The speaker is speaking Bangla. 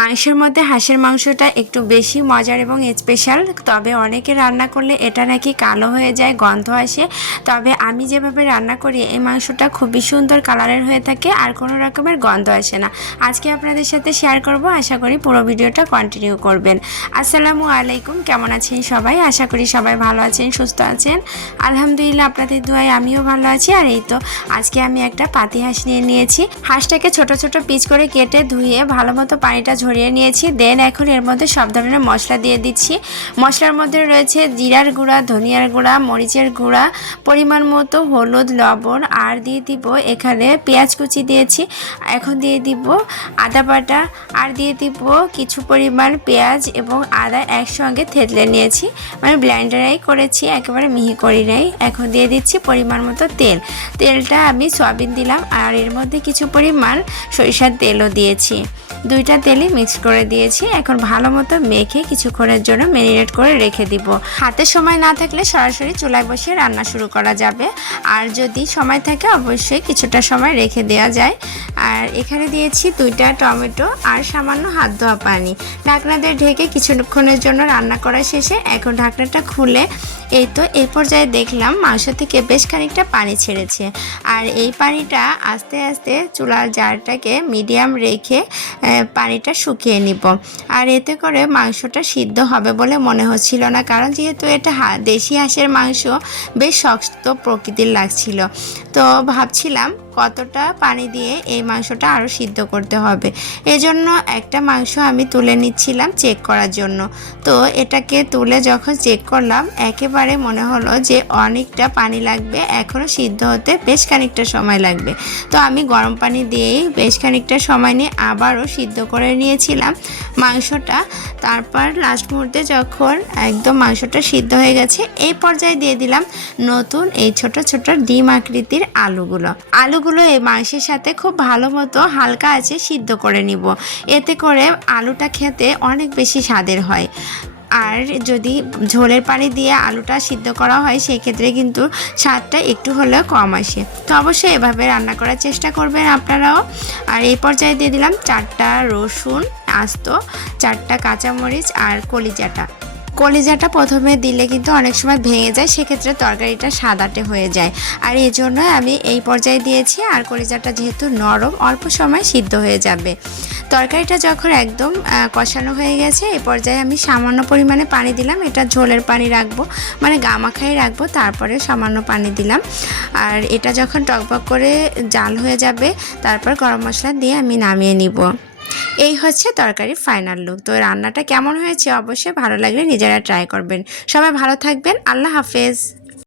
মাংসের মধ্যে হাঁসের মাংসটা একটু বেশি মজার এবং স্পেশাল তবে অনেকে রান্না করলে এটা নাকি কালো হয়ে যায়, গন্ধ আসে। তবে আমি যেভাবে রান্না করি, এই মাংসটা খুবই সুন্দর কালারের হয়ে থাকে আর কোনো রকমের গন্ধ আসে না। আজকে আপনাদের সাথে শেয়ার করব, আশা করি পুরো ভিডিওটা কন্টিনিউ করবেন। আসসালামু আলাইকুম, কেমন আছেন সবাই? আশা করি সবাই ভালো আছেন, সুস্থ আছেন। আলহামদুলিল্লাহ, আপনাদের দোয়ায় আমিও ভালো আছি। আর এই তো, আজকে আমি একটা পাতি হাঁস নিয়ে নিয়েছি। হাঁসটাকে ছোট ছোট পিচ করে কেটে ধুয়ে ভালো মতো পানিটা ঝরিয়ে নিয়েছি। দেন এখন এর মধ্যে সব ধরনের মশলা দিয়ে দিচ্ছি। মশলার মধ্যে রয়েছে জিরার গুঁড়া, ধনিয়ার গুঁড়া, মরিচের গুঁড়া, পরিমাণ মতো হলুদ, লবণ, আর দিয়ে দিব এখানে পেঁয়াজ কুচি দিয়েছি। এখন দিয়ে দিব আদা বাটা, আর দিয়ে দিব কিছু পরিমাণ পেঁয়াজ এবং আদা একসঙ্গে থেতলে নিয়েছি। মানে ব্লেন্ডারেই করেছি, একেবারে মিহি করি নাই। এখন দিয়ে দিচ্ছি পরিমাণ মতো তেল। তেলটা আমি সয়াবিন দিলাম, আর এর মধ্যে কিছু পরিমাণ সরিষার তেলও দিয়েছি। দুইটা তেলই মিক্স করে দিয়েছি। এখন ভালো মতো মেখে কিছুক্ষণের জন্য ম্যারিনেট করে রেখে দিব। হাতে সময় না থাকলে সরাসরি চুলায় বসিয়ে রান্না শুরু করা যাবে। আর যদি সময় থাকে, অবশ্যই কিছুটা সময় রেখে দেওয়া যায়। আর এখানে দিয়েছি দুইটা টমেটো আর সামান্য হাত ধোয়া পানি। ঢাকনা দিয়ে ঢেকে কিছুক্ষণের জন্য রান্না করা শেষে এখন ঢাকনাটা খুলে এই তো এই পর্যায়ে দেখলাম মাংস থেকে বেশ খানিকটা পানি ছেড়েছে। আর এই পানিটা আস্তে আস্তে চুলার জারটাকে মিডিয়াম রেখে পানিটা শুকিয়ে নিব। আর এতে করে মাংসটা সিদ্ধ হবে বলে মনে হচ্ছিল না, কারণ যেহেতু এটা দেশি হাঁসের মাংস, বেশ শক্ত প্রকৃতির লাগছিল। তো ভাবছিলাম কতটা পানি দিয়ে এই মাংসটা আরও সিদ্ধ করতে হবে। এজন্য একটা মাংস আমি তুলে নিচ্ছিলাম চেক করার জন্য। তো এটাকে তুলে যখন চেক করলাম, একেবারে মনে হলো যে অনেকটা পানি লাগবে এখনও সিদ্ধ হতে বেশ খানিকটা সময় লাগবে। তো আমি গরম পানি দিয়েই বেশ খানিকটা সময় নিয়ে আবারও সিদ্ধ করে নিয়েছিলাম মাংসটা। তারপর লাস্ট মুহূর্তে যখন একদম মাংসটা সিদ্ধ হয়ে গেছে, এই পর্যায়ে দিয়ে দিলাম নতুন এই ছোট ছোট ডিম আকৃতির আলুগুলো আলুগুলো এই মাংসের সাথে খুব ভালো মতো হালকা আছে সিদ্ধ করে নিব। এতে করে আলুটা খেতে অনেক বেশি স্বাদের হয়। আর যদি ঝোলের পানি দিয়ে আলুটা সিদ্ধ করা হয়, সেক্ষেত্রে কিন্তু স্বাদটা একটু হলেও কম আসে। তো অবশ্যই এভাবে রান্না করার চেষ্টা করবেন আপনারাও। আর এই পর্যায়ে দিয়ে দিলাম চারটা রসুন আস্ত, চারটা কাঁচামরিচ আর কলিজাটা। কলিজাটা প্রথমে দিলে কিন্তু অনেক সময় ভেঙে যায়, সেক্ষেত্রে তরকারিটা সাদাটে হয়ে যায়। আর এই জন্য আমি এই পর্যায়ে দিয়েছি, আর কলিজাটা যেহেতু নরম, অল্প সময় সিদ্ধ হয়ে যাবে। তরকারিটা যখন একদম কষানো হয়ে গেছে এই পর্যায়ে আমি সামান্য পরিমাণে পানি দিলাম, এটা ঝোলের পানি রাখব মানে গামাখাই রাখব, তারপরে সামান্য পানি দিলাম। আর এটা যখন টকবক করে জাল হয়ে যাবে, তারপর গরম মশলা দিয়ে আমি নামিয়ে নিব। এই হচ্ছে তরকারির ফাইনাল লুক তো রান্নাটা কেমন হয়েছে? অবশ্যই ভালো লাগলে নিজেরা ট্রাই করবেন। সবাই ভালো থাকবেন। আল্লাহ হাফেজ।